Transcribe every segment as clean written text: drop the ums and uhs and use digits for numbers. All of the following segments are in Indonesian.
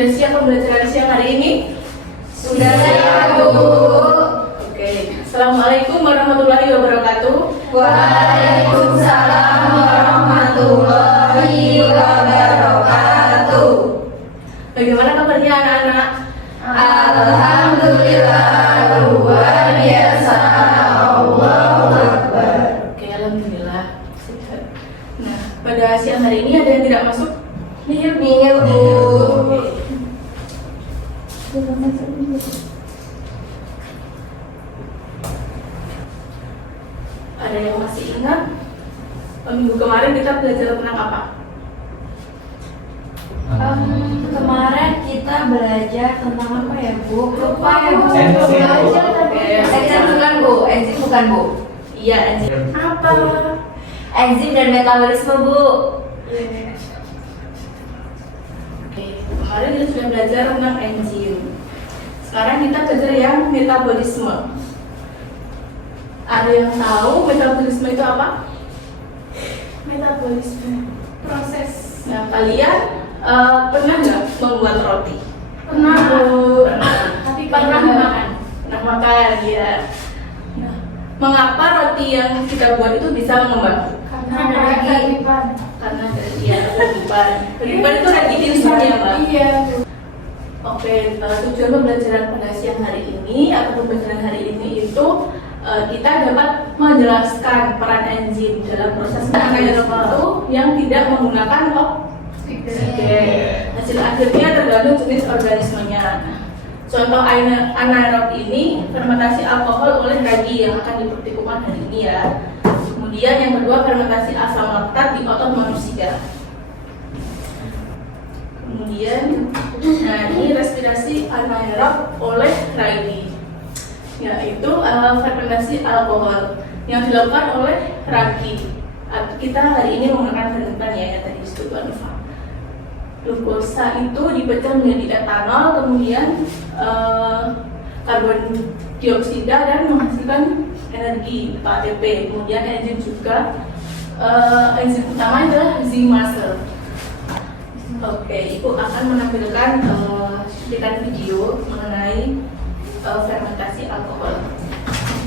Sudah siap pembelajaran siang hari ini? Sudah siap, Bu. Oke. Assalamualaikum warahmatullahi wabarakatuh. Waalaikumsalam warahmatullahi wabarakatuh. Bagaimana kabarnya anak-anak? Alhamdulillah, luar biasa. Allahu Akbar. Oke, alhamdulillah. Sehat. Nah, pada siang hari ini ada yang tidak masuk? Nihil, Bu. Ada yang masih ingat? Minggu kemarin kita belajar tentang apa? Kemarin kita belajar tentang apa ya, Bu? Lupa ya, Bu. Enzim bukan, Bu. Enzim bukan, Bu. Iya, enzim. Apa? Enzim dan metabolisme, Bu. Oke, kemarin kita sudah belajar tentang enzim. Sekarang kita belajar yang metabolisme. Ada yang tahu metabolisme itu apa? Metabolisme proses. Nah, kalian pernah nggak membuat roti? Pernah, Bu. Tapi pernah makan? Pernah makan, ya. Nah, mengapa roti yang kita buat itu bisa mengembang? Karena kehidupan. Karena dari kehidupan. Kehidupan itu ada di instan ya, Mbak? Iya. Oke, tujuan pembelajaran pada siang hari ini atau pembelajaran hari ini itu kita dapat menjelaskan peran enzim dalam proses anaerob itu yang tidak menggunakan oksigen. Hasil akhirnya tergantung jenis organismenya. Contoh anaerob ini fermentasi alkohol oleh ragi yang akan dipraktikkan hari ini ya. Kemudian yang kedua fermentasi asam laktat di otot manusia. Kemudian, nah ini respirasi anaerob oleh ragi, yaitu fermentasi alkohol yang dilakukan oleh ragi. Kita hari ini menggunakan fermentan ya yang tadi disebut Nufa. Glukosa itu dipecah menjadi etanol, kemudian karbon dioksida dan menghasilkan energi ATP. Kemudian enzim juga, enzim utama adalah zimase. Oke, Ibu akan menampilkan cuplikan video mengenai fermentasi alkohol.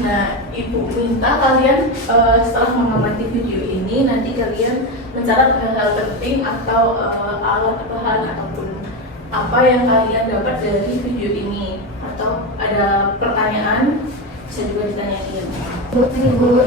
Nah, Ibu minta kalian setelah mengamati video ini nanti kalian mencatat hal-hal penting atau alat bahan ataupun apa yang kalian dapat dari video ini, atau ada pertanyaan bisa juga ditanyain. Bu.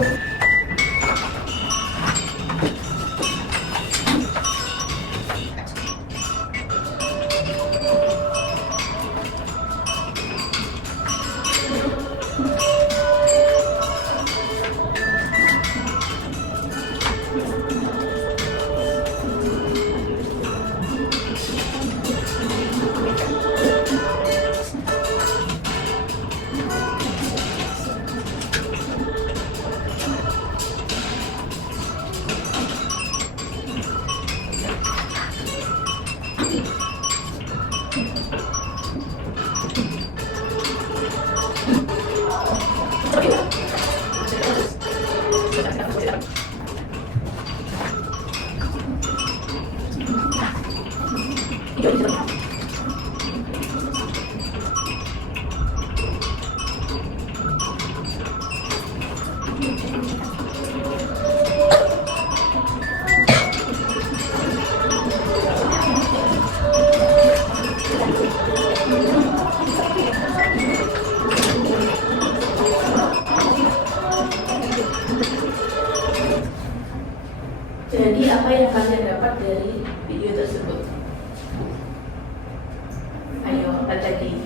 Jadi apa yang kalian dapat dari video tersebut? Ayo, apa tadi?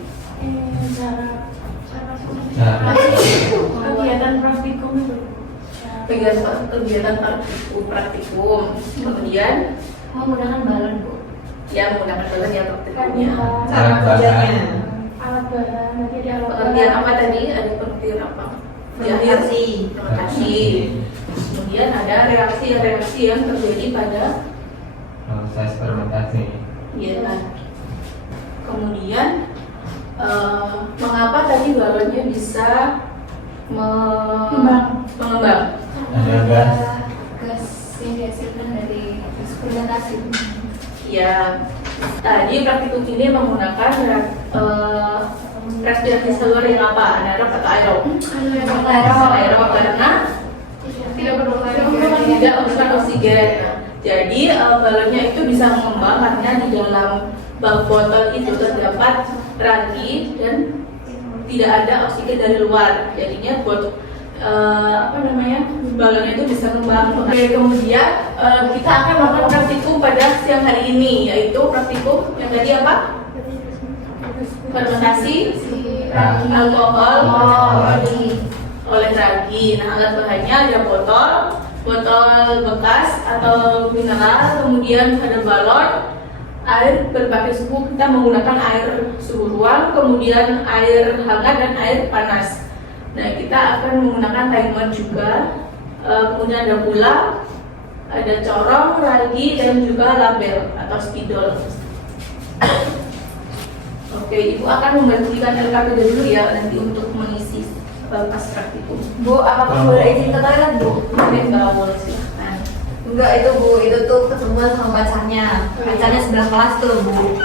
Kegiatan praktikum itu. Kegiatan praktikum. Kemudian Menggunakan balon, Bu. ya menggunakan balon ya praktikumnya. Cara kerjanya. Alat bahan, nanti ada alat Pengertian apa tadi? Ada pengertian apa? Fermentasi. Kemudian ada reaksi-reaksi yang terjadi pada Proses fermentasi. ya kan. Kemudian mengapa tadi balonnya bisa mengembang? Ada gas. Gas yang dihasilkan dari fermentasi. Ya, Tadi praktikum ini menggunakan respirasi seluler yang apa? Anaerob atau aerob? Aerob karena tidak menggunakan oksigen. Jadi balonnya itu bisa mengembang karena di dalam bak botol itu terdapat ragi dan tidak ada oksigen dari luar. Jadinya balonnya itu bisa mengembang. Oke, kemudian kita akan melakukan praktikum pada siang hari ini, yaitu praktikum yang tadi apa? Fermentasi alkohol oleh ragi. Nah, alat bahannya ada botol bekas atau mineral, kemudian ada balon, air berbagai suhu. Kita menggunakan air suhu ruang, kemudian air hangat dan air panas. Nah, kita akan menggunakan timer juga. Kemudian ada gula, ada corong, ragi, dan juga label atau spidol. Oke, Ibu akan membagikan LKPD dulu ya nanti untuk mengisi pas praktikum. Bu, apakah boleh izin ke toilet, Bu? Boleh bawa, silahkan. Enggak, itu Bu, itu tuh ketemuan sama pacarnya. Pacarnya sebelah kelas tuh, Bu.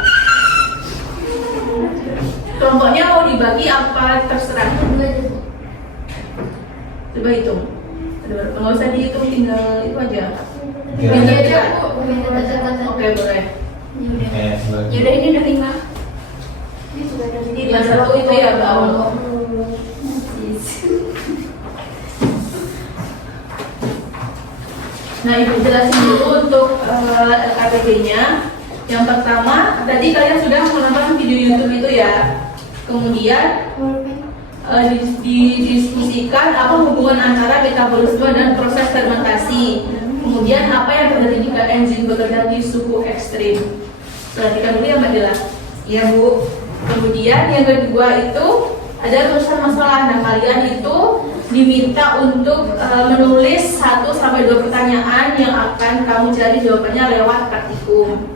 Kelompoknya mau dibagi apa terserah? Coba hitung. Nggak usah dihitung, tinggal itu aja. Iya. Oke, boleh. Yaudah, ini udah 5. Yang satu itu ya, Mbak Aul. Nah, Ibu jelasin dulu untuk LKPD-nya. Yang pertama, tadi kalian sudah menonton video YouTube itu ya. Kemudian didiskusikan apa hubungan antara metabolisme dan proses fermentasi. Kemudian apa yang terjadi jika enzim bekerja di suhu ekstrim. Perhatikan dulu ya Mbak Dila. Iya, Bu. Kemudian yang kedua itu ada tulisan masalah. Nah, kalian itu diminta untuk menulis 1-2 pertanyaan yang akan kamu cari jawabannya lewat praktikum.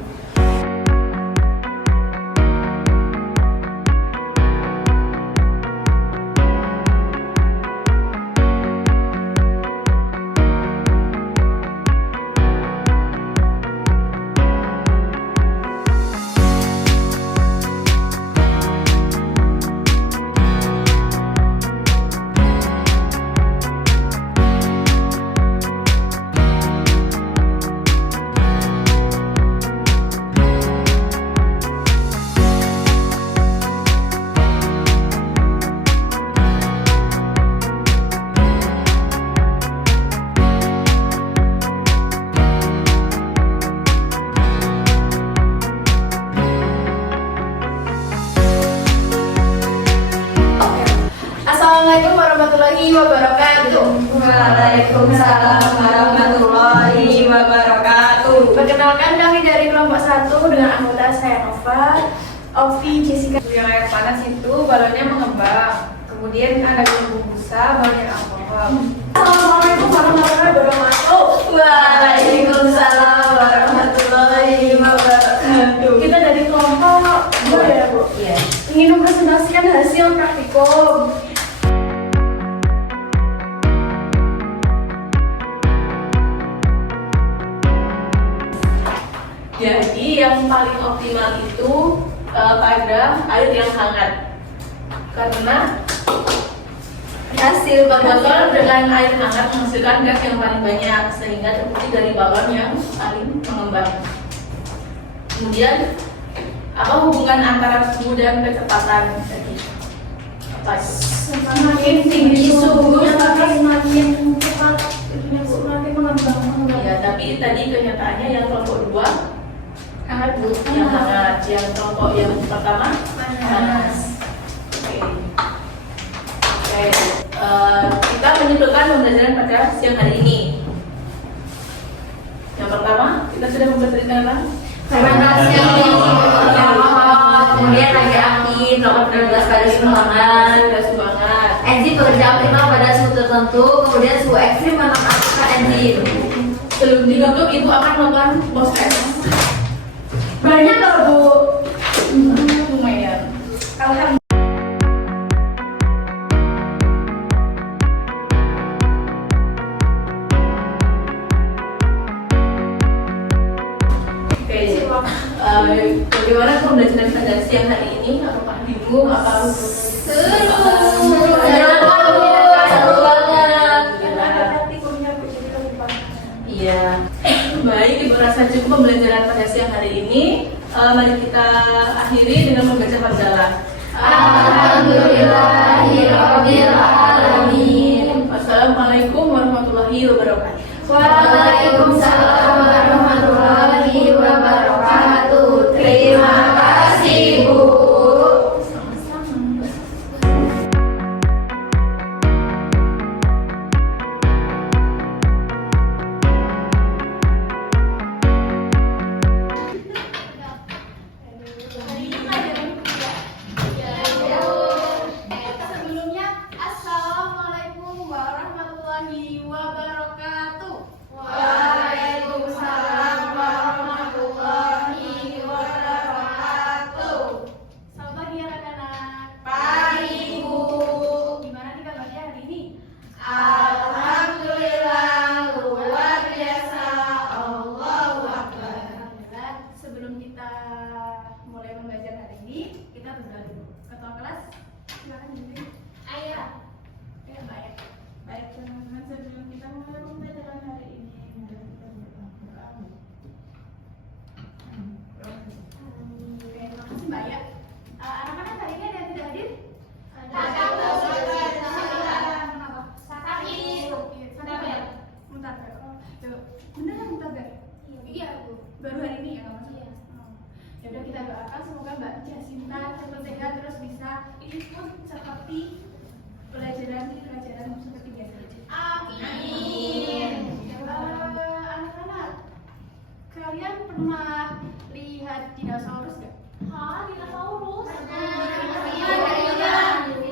Assalamualaikum warahmatullahi wabarakatuh. Waalaikumsalam warahmatullahi wabarakatuh. Perkenalkan, kami dari kelompok 1 dengan anggota saya Nova, Ovi, Jessica. Yang air panas itu balonnya mengembang, kemudian ada gelembung busa, balonnya alkohol. Assalamualaikum warahmatullahi wabarakatuh. Waalaikumsalam warahmatullahi wabarakatuh. Kita dari kelompok 2 ya, Bu. Iya. Ingin mempresentasikan hasil praktikum. Jadi yang paling optimal itu pada air yang hangat, karena Hasil botol dengan air hangat menghasilkan gas yang paling banyak sehingga terbukti dari balon yang paling mengembang. Kemudian apa hubungan antara suhu dan kecepatan tadi? Apa? Semakin tinggi suhunya, semakin cepat semakin mengembang. Ya, tapi tadi kenyataannya yang kelompok 2 hangat, Bu. yang hangat, yang kelompok yang pertama panas. Oke. Kita menyimpulkan pembelajaran pada siang hari ini. Yang pertama, kita sudah mempelajari apa? Fermentasi kemudian lagi aktif, melakukan prioritas pada sumbangan. Sudah sumbangan. Enzim bekerja optimal pada suhu tertentu, kemudian suhu ekstrim menonaktifkan enzim. Sebelum ditutup, Ibu akan melakukan proses. Banyak loh, Bu. Lumayan. Alhamdulillah. Oke, bagaimana pada siang hari ini? Apakah bingung? Apa Seru banget. Karena ada praktikumnya Bu, jadi lebih paham. Iya. Baik, Ibu rasa cukup pembelajaran pada siang hari ini. Mari kita akhiri dengan membaca hamdalah. Alhamdulillahirabbil alamin. Wassalamualaikum warahmatullahi wabarakatuh. Waalaikumsalam warahmatullahi wabarakatuh. Terima kasih, Bu. Sama-sama. Sebelumnya, Assalamualaikum warahmatullahi wabarakatuh. Waalaikumsalam warahmatullahi wabarakatuh. Selamat pagi anak-anak. Pagi, Bu. Gimana nih kabarnya hari ini? Alhamdulillah, luar biasa. Allahu Akbar. Alhamdulillah. Sebelum kita mulai membelajar hari ini, kita berdoa dulu. Ketua kelas, silakan duduk. Ayo. Ya, baik. Baik teman-teman, sebelum kita mulai pembelajaran hari ini, mari kita berdoa. Oke, terima kasih Mbak ya. Anak-anak hari ini ada yang tidak hadir? Ada, Bu. Kenapa? Sakit. Muntaber. Muntaber. Oh, coba. Bener ya Muntaber? Iya, Bu. Baru hari ini ya kamu? Iya. Ya udah kita doakan semoga Mbak Jasinta cepat sehat terus bisa ikut seperti pelajaran seperti biasa. Amin. Anak-anak, kalian pernah lihat dinosaurus gak? Hah, dinosaurus? Di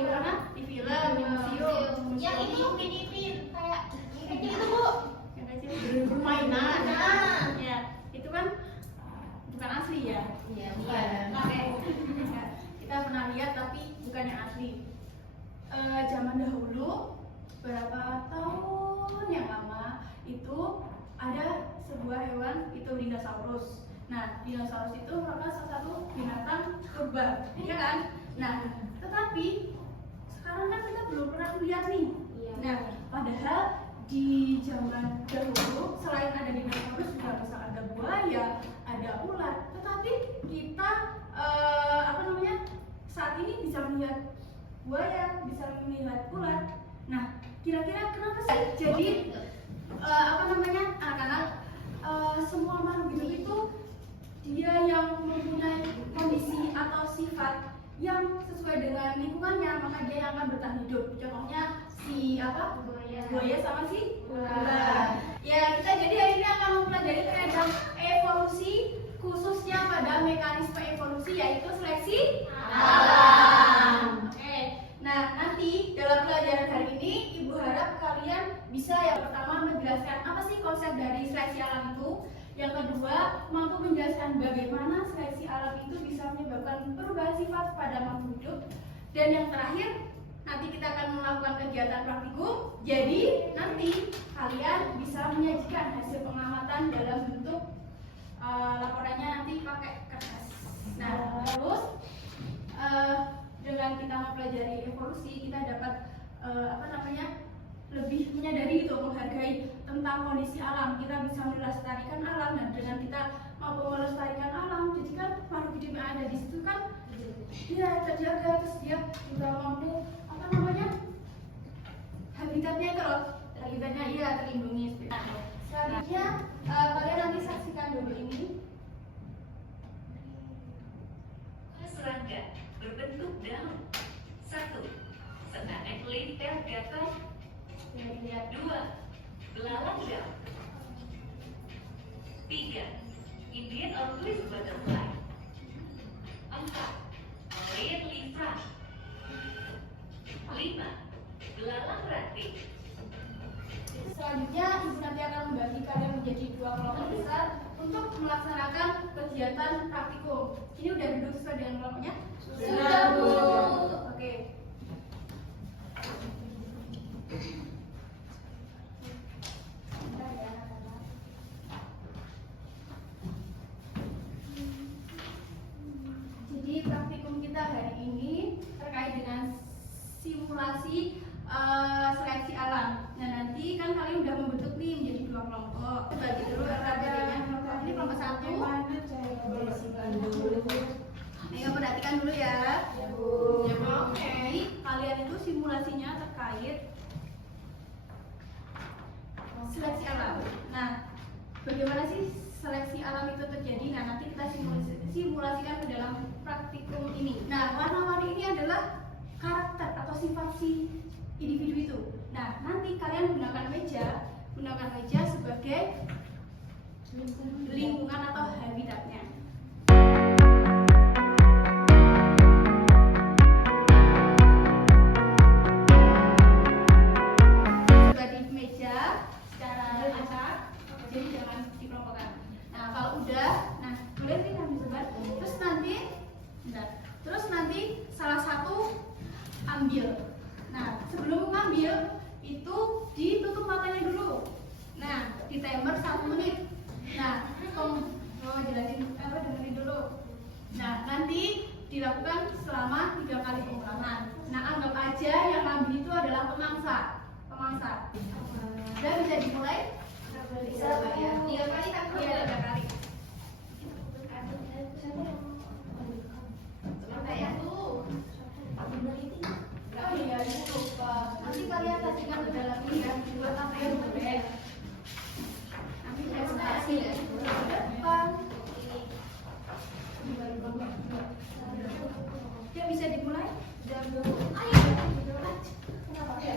mana? Di film, di museum. Yang itu mini-pin kayak gitu, Bu. Yang kecil permainan. Ya, itu kan bukan asli ya. Iya, Oke. Kita pernah lihat tapi bukan yang asli. Zaman dahulu berapa tahun yang lama itu ada sebuah hewan itu dinosaurus. Nah, dinosaurus itu merupakan salah satu binatang purba, ya kan? Nah, tetapi sekarang kan kita belum pernah lihat nih. Iya. Nah, padahal di zaman dahulu selain ada dinosaurus juga bisa ada buaya, ada ular. Tetapi kita saat ini bisa melihat buaya, bisa melihat ular. Nah, kira-kira kenapa sih? Jadi anak-anak semua makhluk hidup itu dia yang mempunyai kondisi atau sifat yang sesuai dengan lingkungannya, maka dia yang akan bertahan hidup. Contohnya si buaya sama si ular. Ya, kita jadi hari ini akan mempelajari tentang evolusi, khususnya pada mekanisme evolusi yaitu seleksi alam. Oke. Nah, nanti dalam pelajaran hari ini Ibu harap kalian bisa yang pertama menjelaskan apa sih konsep dari seleksi alam itu. Yang kedua, mampu menjelaskan bagaimana seleksi alam itu bisa menyebabkan perubahan sifat pada makhluk hidup. Dan yang terakhir, nanti kita akan melakukan kegiatan praktikum. Jadi, nanti kalian bisa menyajikan hasil pengamatan dalam bentuk laporannya nanti pakai kertas. Nah, terus dengan kita mempelajari evolusi, kita dapat lebih menyadari gitu, menghargai tentang kondisi alam. Kita bisa melestarikan alam, dan dengan kita mampu melestarikan alam, jadi kan makhluk hidup yang ada di situ kan dia terjaga, terus dia juga mampu habitatnya itu loh, habitatnya iya terlindungi. Selanjutnya kalian nanti saksikan dulu ini. Serangga berbentuk daun. 1. Senang ekliter gatal. 2. Belalang daun. 3. Indian Always Butterfly. 4. Korean Leaf Frog. 5. Belalang ranting. Selanjutnya Ibu nanti akan membagi kalian menjadi 2 kelompok besar untuk melaksanakan kegiatan praktikum. Ini udah duduk sesuai dengan kelompoknya? Sudah, Bu. Oke. Bentar ya, anak-anak. Jadi seleksi alam. Nah nanti kan kalian udah membentuk nih menjadi 2 kelompok. Bagi dulu RKBD-nya. Ini kelompok 1. Ayo perhatikan dulu ya. Ya oke. Kalian itu simulasinya terkait seleksi alam. Nah, bagaimana sih seleksi alam itu terjadi? Nah, nanti kita simulasikan ke dalam praktikum ini. Nah, warna-warni ini adalah karakter atau sifat si individu itu. Nah, nanti kalian gunakan meja sebagai lingkungan atau habitatnya. Sebagai meja secara acak, jadi jangan dikelompokkan. Nah, kalau udah, nah boleh nih kami sebar. Terus nanti salah satu ambil. Nah, sebelum mengambil itu ditutup matanya dulu. Nah, di timer 1 menit. Nah, dengerin dulu. Nah, nanti dilakukan selama 3 kali pengulangan. Nah, anggap aja yang ambil itu adalah pemangsa. Dan bisa dimulai? Bisa ya. 3 kali kan? Iya, 3 kali. Oh iya, lupa. Nanti kalian kasihkan ke dalam ini ya, buat apa yang boleh. Nanti saya kasih ya. Depan. Ya bisa dimulai? Ayo. Kenapa ya?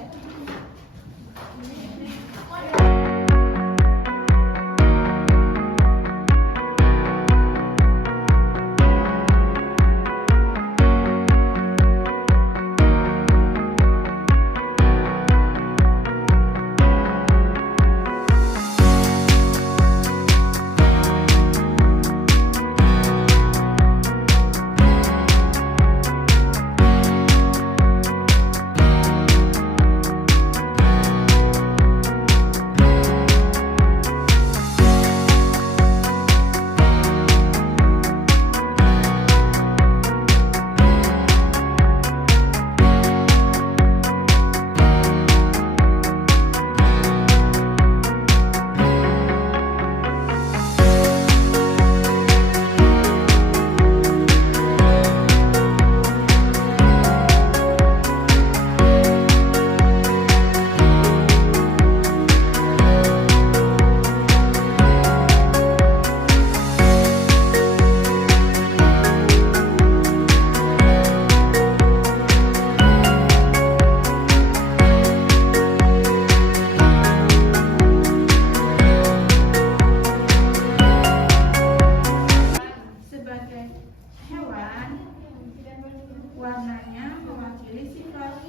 warnanya mewakili sifat.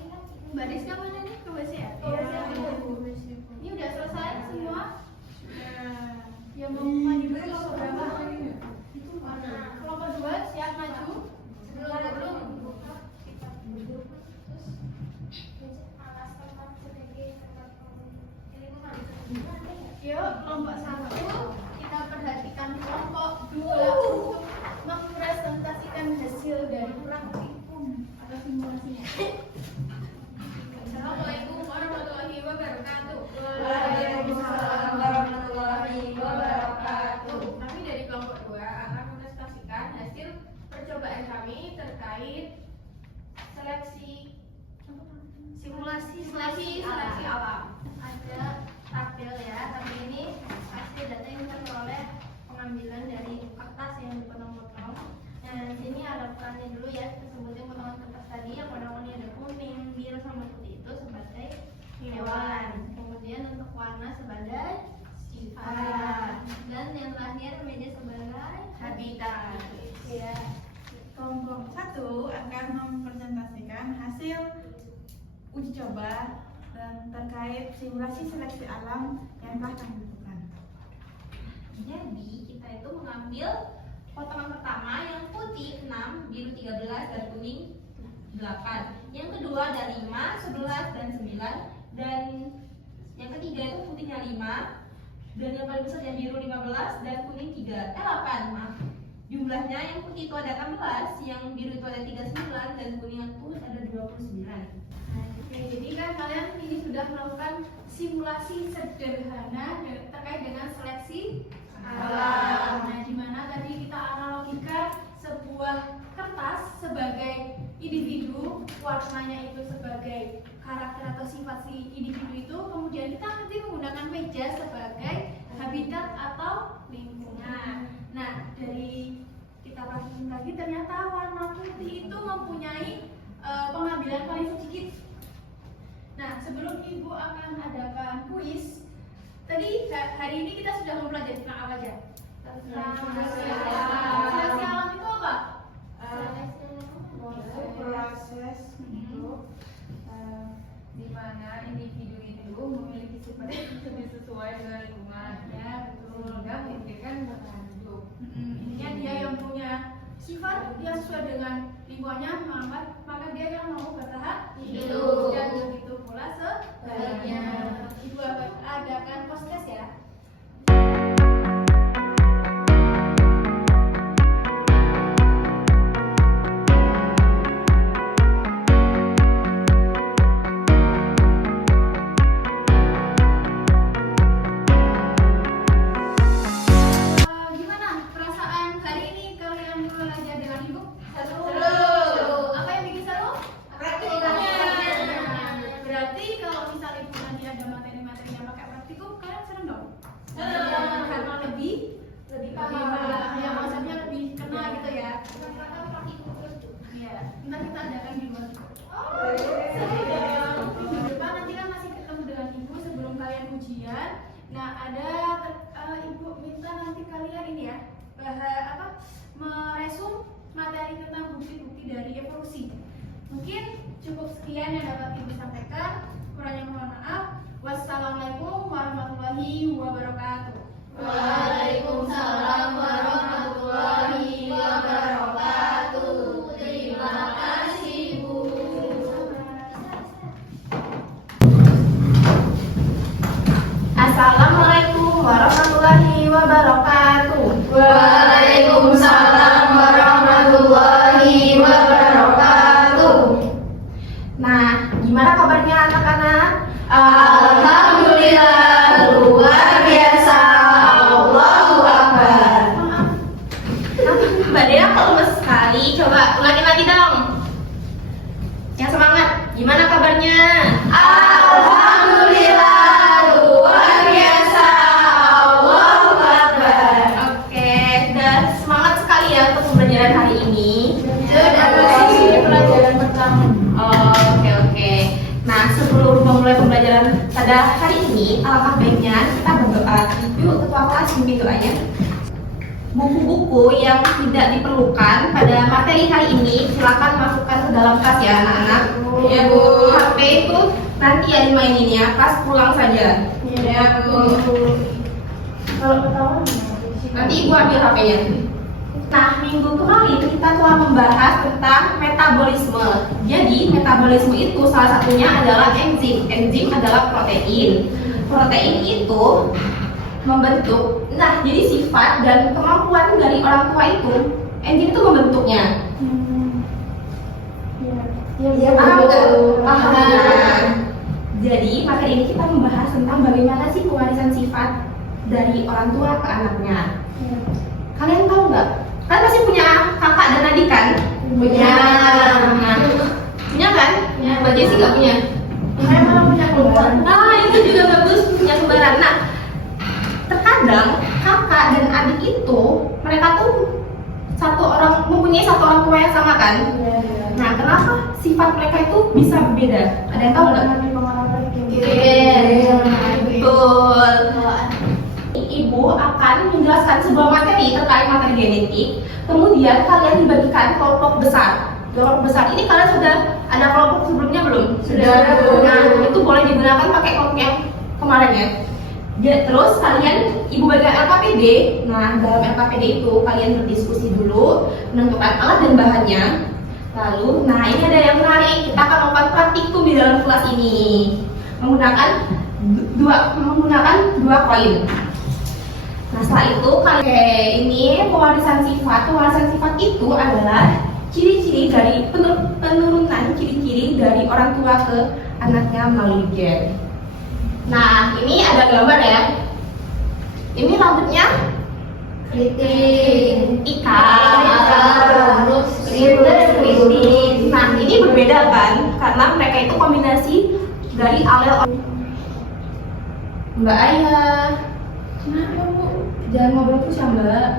Mbak Rizka mana nih? Ke WC ya? Ini udah selesai semua? Ya mau maju dulu kelompok berapa? Kelompok 2 siap maju? Belum. Yuk, kelompok 1 kita perhatikan kelompok 2 untuk mempresentasikan hasil dari praktikum atau simulasinya. Assalamualaikum warahmatullahi wabarakatuh. Waalaikumsalam warahmatullahi wabarakatuh. Kami dari kelompok 2 akan mempresentasikan hasil percobaan kami terkait simulasi alam. Ada tabel ya, tapi ini hasil data yang terperoleh pengambilan dari kertas yang dipotong-potong. Nah, di sini ada perannya dulu ya, kita sebutin potongan kertas tadi yang warna-warni ada kuning, biru sama putih itu sebagai hewan. Kemudian untuk warna sebagai sifat. Dan yang terakhir media sebagai habitat. Ya. Kelompok 1 akan mempresentasikan hasil uji coba dan terkait simulasi seleksi alam yang telah kami lakukan. Jadi kita itu mengambil potongan pertama yang putih 6, biru 13 dan kuning 8. Yang kedua ada 5, 11 dan 9. Dan yang ketiga itu putihnya 5. Dan yang paling besar yang biru 15 dan kuning 8, maaf. Jumlahnya yang putih itu ada 18, yang biru itu ada 39, dan kuning itu ada 29. Oke, jadi kan kalian ini sudah melakukan simulasi sederhana terkait dengan seleksi alam. Nah, di mana tadi kita analogikan sebuah kertas sebagai individu, warnanya itu sebagai karakter atau sifat si individu itu, kemudian kita nanti menggunakan meja sebagai habitat atau lingkungan. Nah, dari kita perhatikan lagi ternyata warna putih itu mempunyai pengambilan paling sedikit. Nah, sebelum Ibu akan adakan kuis, tadi hari ini kita sudah mempelajari tentang apa aja? Tentang seleksi alam itu apa? Proses untuk di mana individu itu memiliki sifat sesuai dengan lingkungannya, sehingga memungkinkan bertahan hidup. Intinya dia yang punya sifat yang sesuai dengan lingkungannya, maka dia yang mau bertahan hidup. Dan begitu pula sebaliknya. Ibu akan adakan podcast ya. Gimana perasaan hari ini kalian belajar dengan Ibu? Seru. Apa yang bikin seru? Praktikumnya. Berarti kalau misal Ibu nanti ada materi-materi yang pakai praktikum, kalian seneng dong? Karena lebih paham, yang konsepnya lebih kena gitu ya. Iya, ntar kita adakan di luar. Minggu depan nanti kan masih ketemu dengan Ibu sebelum kalian ujian. Nah, ada Ibu minta nanti kalian ini ya, meresum materi tentang bukti-bukti dari evolusi. Mungkin cukup sekian yang dapat Ibu sampaikan. Kurangnya mohon maaf. Wassalamualaikum warahmatullahi wabarakatuh. Waalaikumsalam warahmatullahi wabarakatuh. Terima kasih, Bu. Assalamualaikum warahmatullahi wabarakatuh. Waalaikumsalam warahmatullahi wabarakatuh. Nah, gimana kabarnya anak-anak? Alhamdulillah, luar biasa. Allahu Akbar. Mbak Dea kok lemes sekali? Coba ulangin lagi dong. Yang semangat. Gimana kabarnya? Alhamdulillah, luar biasa. Allahu Akbar. Oke, sudah semangat sekali ya untuk pembelajaran hari ini. Sudah pelajaran pertama. Oke. Nah, sebelum memulai pembelajaran pada hari ini, alangkah baiknya kita berdoa. Yuk, ketua kelas pimpin doanya. Buku-buku yang tidak diperlukan pada materi hari ini silakan masukkan ke dalam tas ya anak-anak. Ya Bu. HP itu nanti ya dimainin ya, pas pulang saja. Ya Bu. Kalau ketahuan Nanti Ibu ambil HP-nya. Nah, minggu kemarin kita telah membahas tentang metabolisme. Jadi, metabolisme itu salah satunya adalah enzim. Enzim adalah protein. Protein itu membentuk. Nah, jadi sifat dan kemampuan dari orang tua itu, enzim itu membentuknya. Paham nggak? Paham. Jadi, materi ini kita membahas tentang bagaimana sih pewarisan sifat dari orang tua ke anaknya. Kalian tahu nggak? Kalian pasti punya kakak dan adik kan? Punya. Nah, punya kan? Mbak Jessi nggak punya? saya malah punya kembaran. Nah, itu juga bagus, punya kembaran. Nah, terkadang kakak dan adik itu mereka tuh mempunyai satu orang tua yang sama kan? Nah, kenapa sifat mereka itu bisa berbeda? Ada yang tahu nggak? Betul. Ibu akan menjelaskan sebuah materi terkait materi genetik. Kemudian kalian dibagikan kelompok besar. Kelompok besar ini kalian sudah ada kelompok sebelumnya belum? Sudah. Nah, itu boleh digunakan pakai kelompok yang kemarin ya. Terus kalian ibu bagian LKPD. Nah, dalam LKPD itu kalian berdiskusi dulu, menentukan alat dan bahannya. Lalu, nah ini ada yang menarik. Kita akan melakukan praktikum di dalam kelas ini menggunakan dua koin. Nah setelah itu ini pewarisan sifat. Pewarisan sifat itu adalah ciri-ciri dari penurunan ciri-ciri dari orang tua ke anaknya melalui gen. Nah ini ada gambar ya. Ini rambutnya keriting, ikan, terus keriting. Nah ini berbeda kan, karena mereka itu kombinasi dari alel. Mbak Ayah, kenapa Bu? Jangan ngobrol terus ya Mbak.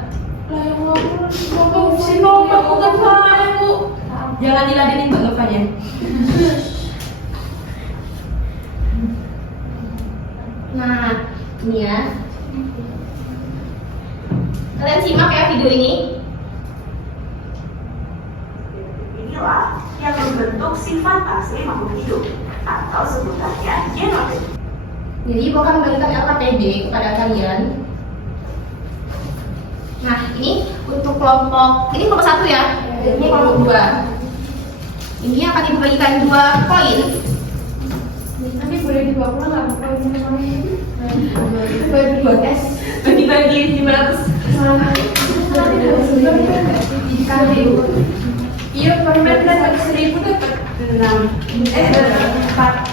Lah yang ngobrol si Nova bukan saya Bu. Jangan diladenin Mbak Novanya. Nah, ini ya. Kalian simak ya video ini. Inilah yang membentuk sifat asli makhluk hidup atau sebutannya genotip. Jadi bukan memberikan LKPD kepada kalian. Nah, ini untuk kelompok, ini kelompok 1 ya. Ini kelompok 2. Ini akan dibagikan 2 poin. Nanti boleh dibawa pulang nggak buka ini namanya? Boleh 2 tes. Bagi-bagi 500. Iya, permen dan 1.000 dapat 6. 4.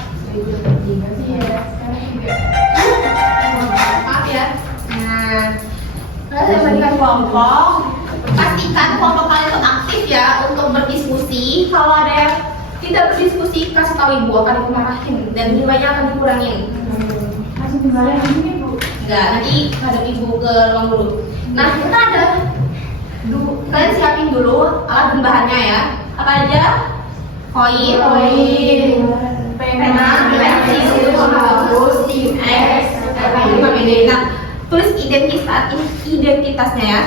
Maaf ya. Nah, saya bagikan kelompok. Pastikan kelompok kalian itu aktif ya untuk berdiskusi. Kalau ada yang tidak berdiskusi, kasih tahu ibu, akan dimarahin dan nilainya akan dikurangin. Masih dimarahin ini Bu? Enggak, nanti hadap ibu ke ruang guru. Nah, kita ada kalian siapin dulu alat dan bahannya ya. Apa aja? Koin, pena, pensil, hapus, tim X, nah, tulis identitasnya ya.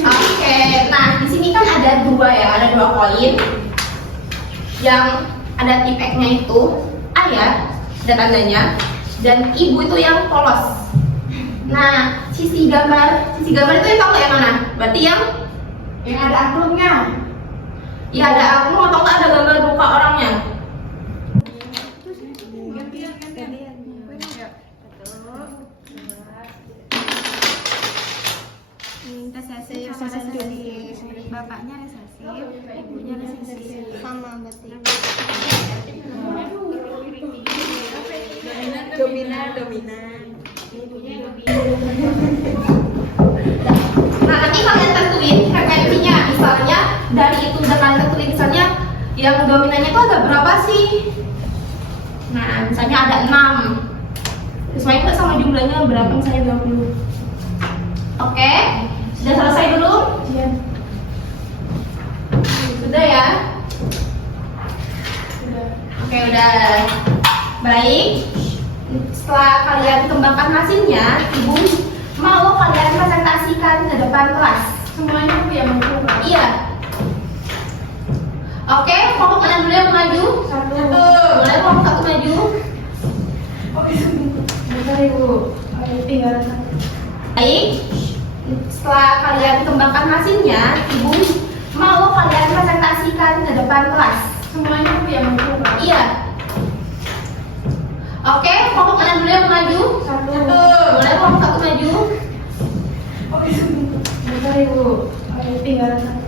Oke, nah di sini kan ada 2 ya, ada 2 koin yang ada tip X-nya itu ayah dan tandanya, dan ibu itu yang polos. Nah, sisi gambar itu yang tahu yang mana? Berarti yang Yang ada aklumnya. ya ada aklum atau nggak ada gambar muka orangnya? Resesif sama resesif. Bapaknya resesif, ibunya resesif. Sama berarti. Dominan. Nah, nanti kalian tentuin frekuensinya. Misalnya dari itu udah kalian tentuin, misalnya yang dominannya itu ada berapa sih? Nah, misalnya ada 6. Sesuai nggak sama jumlahnya berapa, misalnya 20. Oke, sudah selesai belum? Iya. Sudah ya? Oke, udah. Baik. Setelah kalian kembangkan hasilnya, ibu mau kalian presentasikan ke depan kelas. Semuanya Bu yang mencoba. Iya. Oke, kelompok mana dulu yang maju? 1. Boleh kelompok 1 maju. Bentar Ibu. Tinggal 1. Baik. Setelah kalian kembangkan hasilnya, ibu mau kalian presentasikan ke depan kelas. Semuanya Bu yang mencoba. Iya. Oke, kelompok mana dulu yang maju? 1. Boleh kelompok 1 maju. Bentar Ibu. Tinggal 1.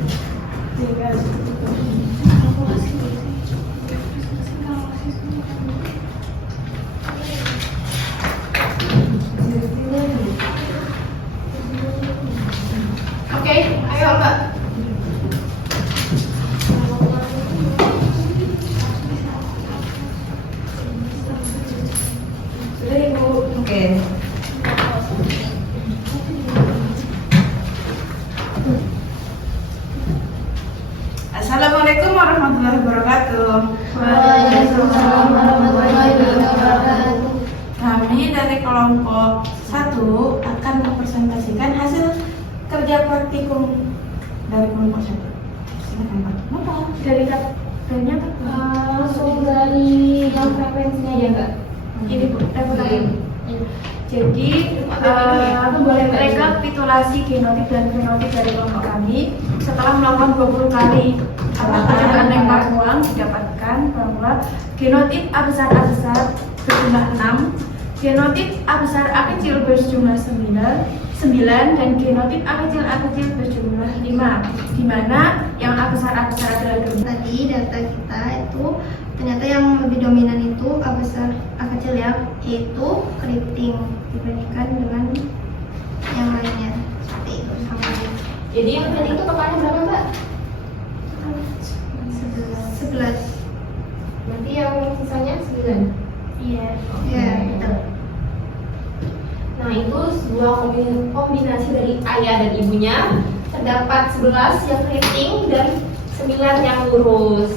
Oke, ayo Mbak. Sudah Ibu. Oke. Assalamualaikum warahmatullahi wabarakatuh. Waalaikumsalam warahmatullahi wabarakatuh. Kami dari kelompok 1 akan mempresentasikan hasil kerja praktikum dari kelompok 1. Silakan Pak. Kenapa? Dari katanya langsung dari yang frekuensinya aja enggak? Ini Bu, rekapitulasi. Jadi rekapitulasi genotip dan fenotip dari kelompok kami setelah melakukan 20 kali percobaan lempar uang didapatkan bahwa genotip A besar berjumlah 6, genotip A besar A kecil berjumlah 9, dan genotip A kecil berjumlah 5, di mana yang A besar adalah dominan. Tadi data kita itu ternyata yang lebih dominan itu A besar A kecil ya, yaitu keriting dibandingkan dengan yang lainnya seperti itu sama aja. Jadi yang tadi itu totalnya berapa Mbak? 11. Berarti yang sisanya 9. Iya. Ya, betul. Nah itu sebuah kombinasi dari ayah dan ibunya. Terdapat 11 yang keriting dan 9 yang lurus.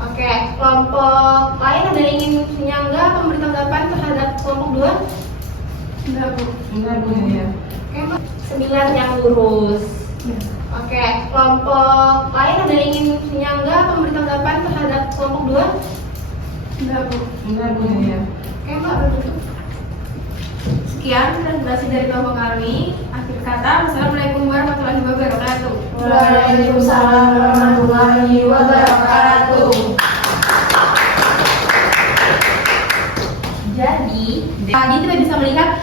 Oke, kelompok lain ada yang ingin menyangga atau memberi tanggapan terhadap kelompok 2? Enggak, Bu. Enggak Bu ya. Oke, 9 yang lurus. Oke, kelompok lain ada yang ingin menyangga atau memberi tanggapan terhadap kelompok 2? Enggak, Bu. Enggak Bu ya. Oke Mbak, begitu. Sekian presentasi dari kelompok kami. Akhir kata, wassalamualaikum warahmatullahi wabarakatuh. Waalaikumsalam warahmatullahi wabarakatuh. Jadi kita bisa melihat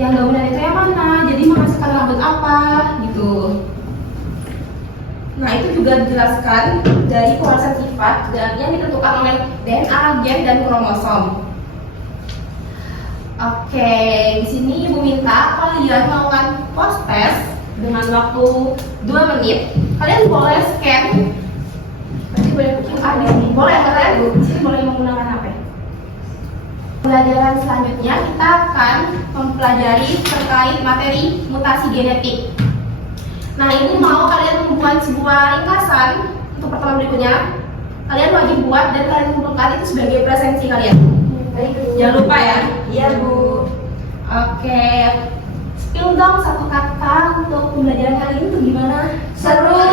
yang dominan itu yang mana, jadi menghasilkan rambut apa gitu. Nah itu juga dijelaskan dari pewarisan sifat dan yang ditentukan oleh DNA, gen, dan kromosom. Oke, di sini ibu minta kalian melakukan post test dengan waktu 2 menit. Kalian boleh scan. Berarti boleh ada nih. Boleh kalian di sini boleh menggunakan HP. Pelajaran selanjutnya kita akan mempelajari terkait materi mutasi genetik. Nah ini mau kalian membuat sebuah ringkasan untuk pertemuan berikutnya. Kalian wajib buat dan kalian kumpulkan itu sebagai presensi kalian. Jangan lupa ya. Iya Bu. Oke, spill dong satu kata untuk pembelajaran kali ini tuh gimana? Seru.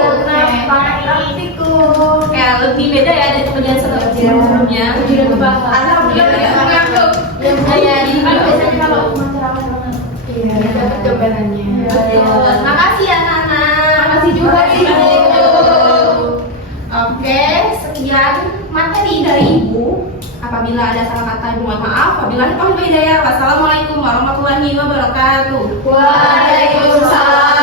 Kenapa? Praktikum. Kayak lebih beda ya dari pembelajaran sebelumnya. Alhamdulillah ya. Ya, jadi biasanya kalau macam-macam. Iya, dapat gambarannya. Makasih ya Nana. Makasih juga Ibu. Oke, sekian materi dari Ibu. Apabila ada salah kata, Ibu mohon maaf. Apabila hidayah, wassalamualaikum warahmatullahi wabarakatuh. Waalaikumsalam